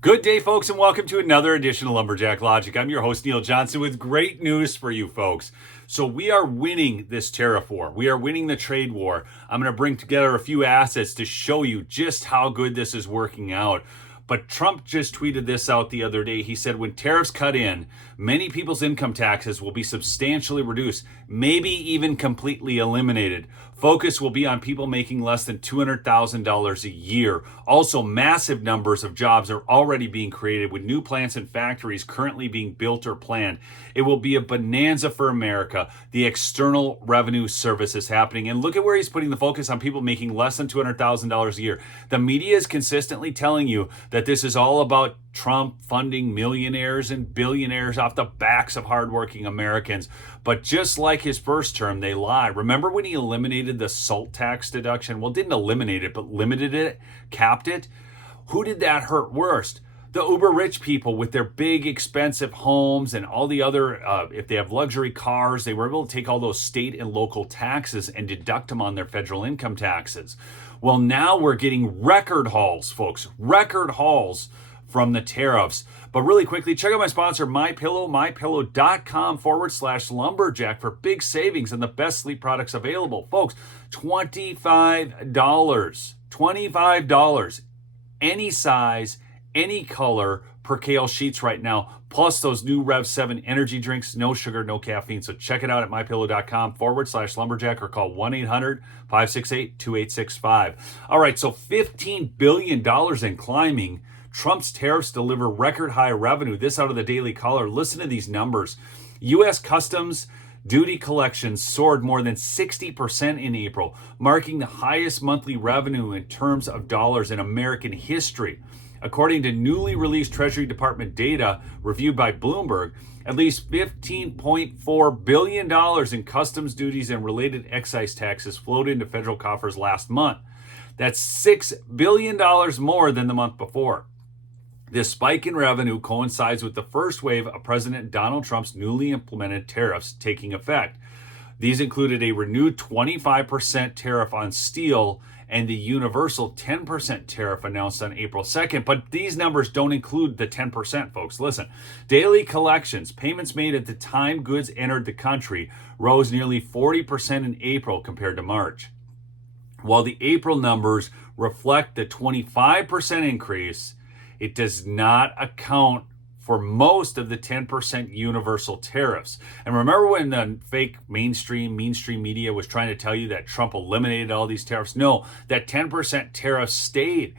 Good day, folks, and welcome to another edition of Lumberjack Logic. I'm your host, Neil Johnson, with great news for you folks. So we are winning this tariff war. We are winning the trade war. I'm going to bring together a few assets to show you just how good this is working out. But Trump just tweeted this out the other day. He said when tariffs cut in, many people's income taxes will be substantially reduced, maybe even completely eliminated. Focus will be on people making less than $200,000 a year. Also, massive numbers of jobs are already being created with new plants and factories currently being built or planned. It will be a bonanza for America. The External Revenue Service is happening. And look at where he's putting the focus on people making less than $200,000 a year. The media is consistently telling you that this is all about Trump funding millionaires and billionaires off the backs of hardworking Americans. But just like his first term, they lie. Remember when he eliminated the SALT tax deduction? Well, didn't eliminate it, but limited it, capped it. Who did that hurt worst? The uber rich people with their big expensive homes and all the other, if they have luxury cars, they were able to take all those state and local taxes and deduct them on their federal income taxes. Well, now we're getting record hauls, folks, record hauls from the tariffs. But really quickly, check out my sponsor, MyPillow, mypillow.com/lumberjack for big savings and the best sleep products available. Folks, $25, any size, any color, percale sheets right now, plus those new Rev 7 energy drinks, no sugar, no caffeine. So check it out at mypillow.com/lumberjack or call 1-800-568-2865. All right, so $15 billion and climbing. Trump's tariffs deliver record high revenue. This out of the Daily Caller. Listen to these numbers. U.S. Customs duty collections soared more than 60% in April, marking the highest monthly revenue in terms of dollars in American history. According to newly released Treasury Department data reviewed by Bloomberg, at least $15.4 billion in customs duties and related excise taxes flowed into federal coffers last month. That's $6 billion more than the month before. This spike in revenue coincides with the first wave of President Donald Trump's newly implemented tariffs taking effect. These included a renewed 25% tariff on steel and the universal 10% tariff announced on April 2nd. But these numbers don't include the 10%, folks. Listen, daily collections, payments made at the time goods entered the country, rose nearly 40% in April compared to March. While the April numbers reflect the 25% increase, it does not account for most of the 10% universal tariffs. And remember when the fake mainstream media was trying to tell you that Trump eliminated all these tariffs? No, that 10% tariff stayed.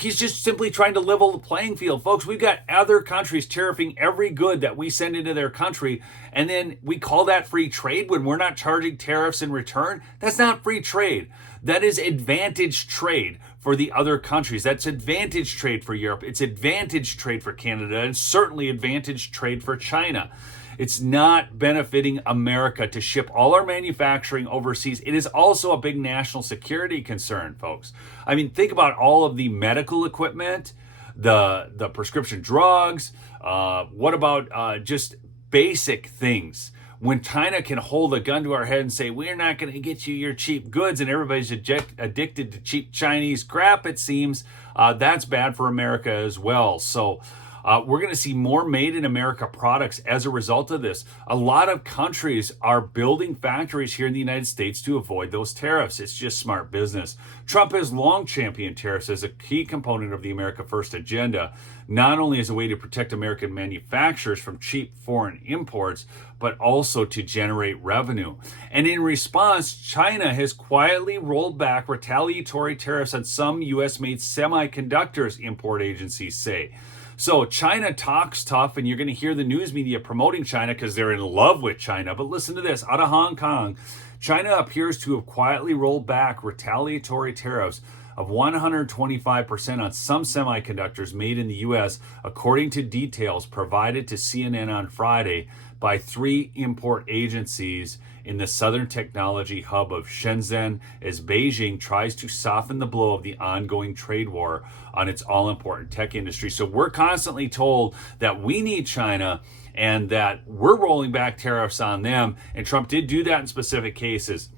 He's just simply trying to level the playing field. Folks, we've got other countries tariffing every good that we send into their country, and then we call that free trade when we're not charging tariffs in return. That's not free trade. That is advantage trade for the other countries. That's advantage trade for Europe. It's advantage trade for Canada, and certainly advantage trade for China. It's not benefiting America to ship all our manufacturing overseas. It is also a big national security concern, folks. I mean, think about all of the medical equipment, the prescription drugs. What about just basic things? When China can hold a gun to our head and say, we're not going to get you your cheap goods, and everybody's addicted to cheap Chinese crap, it seems, that's bad for America as well. So we're going to see more made in America products as a result of this. A lot of countries are building factories here in the United States to avoid those tariffs. It's just smart business. Trump has long championed tariffs as a key component of the America First agenda, not only as a way to protect American manufacturers from cheap foreign imports, but also to generate revenue. And in response, China has quietly rolled back retaliatory tariffs on some U.S.-made semiconductors, import agencies say. So China talks tough, and you're going to hear the news media promoting China because they're in love with China. But listen to this. Out of Hong Kong, China appears to have quietly rolled back retaliatory tariffs of 125% on some semiconductors made in the U.S., according to details provided to CNN on Friday by 3 import agencies in the southern technology hub of Shenzhen, as Beijing tries to soften the blow of the ongoing trade war on its all-important tech industry. So we're constantly told that we need China and that we're rolling back tariffs on them. And Trump did do that in specific cases.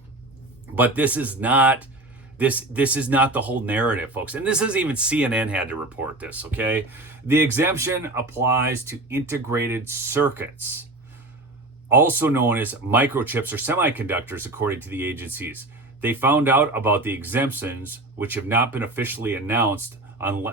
But this is not This is not the whole narrative, folks. And this isn't even CNN had to report this, okay? The exemption applies to integrated circuits, also known as microchips or semiconductors, according to the agencies. They found out about the exemptions, which have not been officially announced.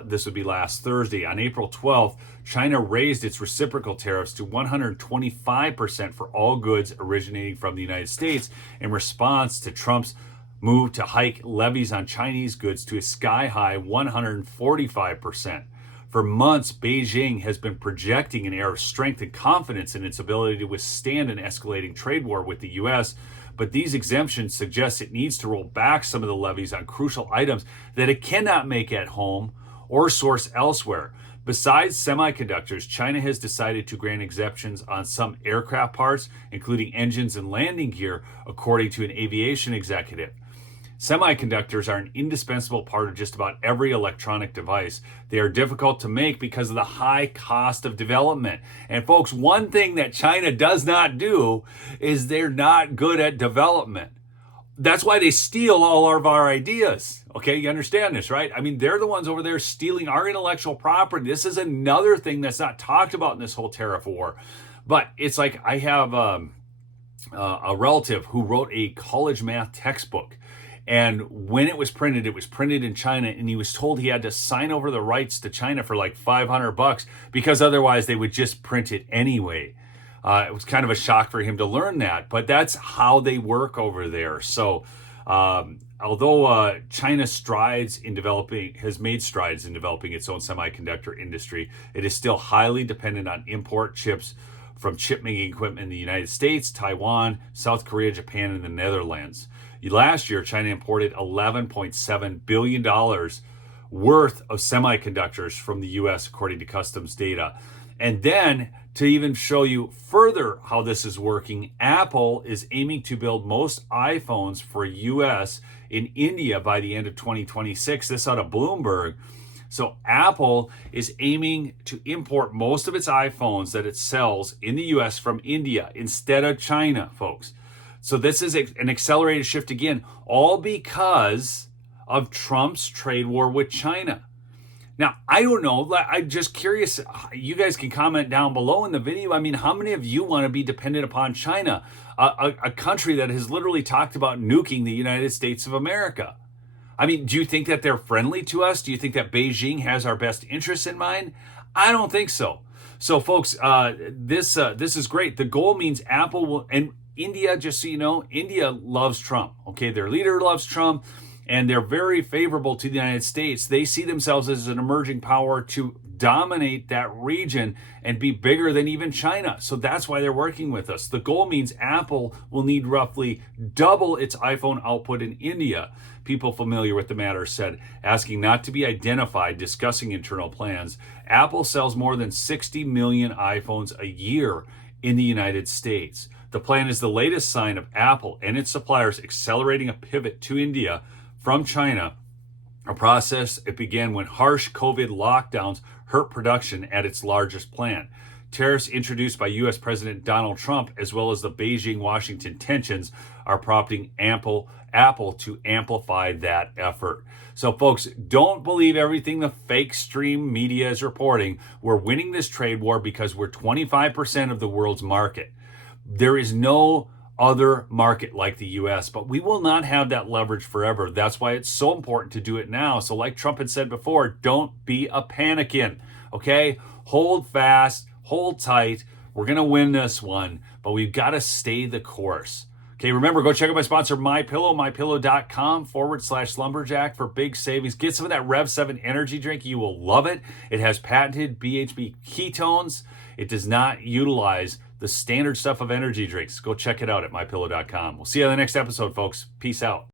This would be last Thursday. On April 12th, China raised its reciprocal tariffs to 125% for all goods originating from the United States in response to Trump's move to hike levies on Chinese goods to a sky-high 145%. For months, Beijing has been projecting an air of strength and confidence in its ability to withstand an escalating trade war with the U.S., but these exemptions suggest it needs to roll back some of the levies on crucial items that it cannot make at home or source elsewhere. Besides semiconductors, China has decided to grant exemptions on some aircraft parts, including engines and landing gear, according to an aviation executive. Semiconductors are an indispensable part of just about every electronic device. They are difficult to make because of the high cost of development. And folks, one thing that China does not do is they're not good at development. That's why they steal all of our ideas. Okay, you understand this, right? I mean, they're the ones over there stealing our intellectual property. This is another thing that's not talked about in this whole tariff war. But it's like I have a relative who wrote a college math textbook. And when it was printed in China, and he was told he had to sign over the rights to China for like $500 because otherwise they would just print it anyway. It was kind of a shock for him to learn that, but that's how they work over there. So although China has made strides in developing its own semiconductor industry, it is still highly dependent on import chips from chip making equipment in the United States, Taiwan, South Korea, Japan, and the Netherlands. Last year, China imported $11.7 billion worth of semiconductors from the U.S., according to customs data. And then, to even show you further how this is working, Apple is aiming to build most iPhones for U.S. in India by the end of 2026. This out of Bloomberg. So Apple is aiming to import most of its iPhones that it sells in the U.S. from India instead of China, folks. So this is an accelerated shift again, all because of Trump's trade war with China. Now, I don't know. I'm just curious. You guys can comment down below in the video. I mean, how many of you want to be dependent upon China, a country that has literally talked about nuking the United States of America? I mean, do you think that they're friendly to us? Do you think that Beijing has our best interests in mind? I don't think so. So, folks, this is great. The goal means Apple will, and India, just so you know, India loves Trump. Okay, their leader loves Trump, and they're very favorable to the United States. They see themselves as an emerging power to dominate that region and be bigger than even China. So that's why they're working with us. The goal means Apple will need roughly double its iPhone output in India. People familiar with the matter said, asking not to be identified, discussing internal plans. Apple sells more than 60 million iPhones a year in the United States. The plan is the latest sign of Apple and its suppliers accelerating a pivot to India from China, a process it began when harsh COVID lockdowns hurt production at its largest plant. Tariffs introduced by U.S. President Donald Trump, as well as the Beijing-Washington tensions, are prompting Apple to amplify that effort. So, folks, don't believe everything the fake stream media is reporting. We're winning this trade war because we're 25% of the world's market. There is no other market like the U.S., but we will not have that leverage forever. That's why it's so important to do it now. So like Trump had said before, don't be a panikin, okay? Hold fast, hold tight. We're going to win this one, but we've got to stay the course. Okay, remember, go check out my sponsor, MyPillow, mypillow.com/lumberjack for big savings. Get some of that Rev 7 energy drink. You will love it. It has patented BHB ketones. It does not utilize the standard stuff of energy drinks. Go check it out at mypillow.com. We'll see you on the next episode, folks. Peace out.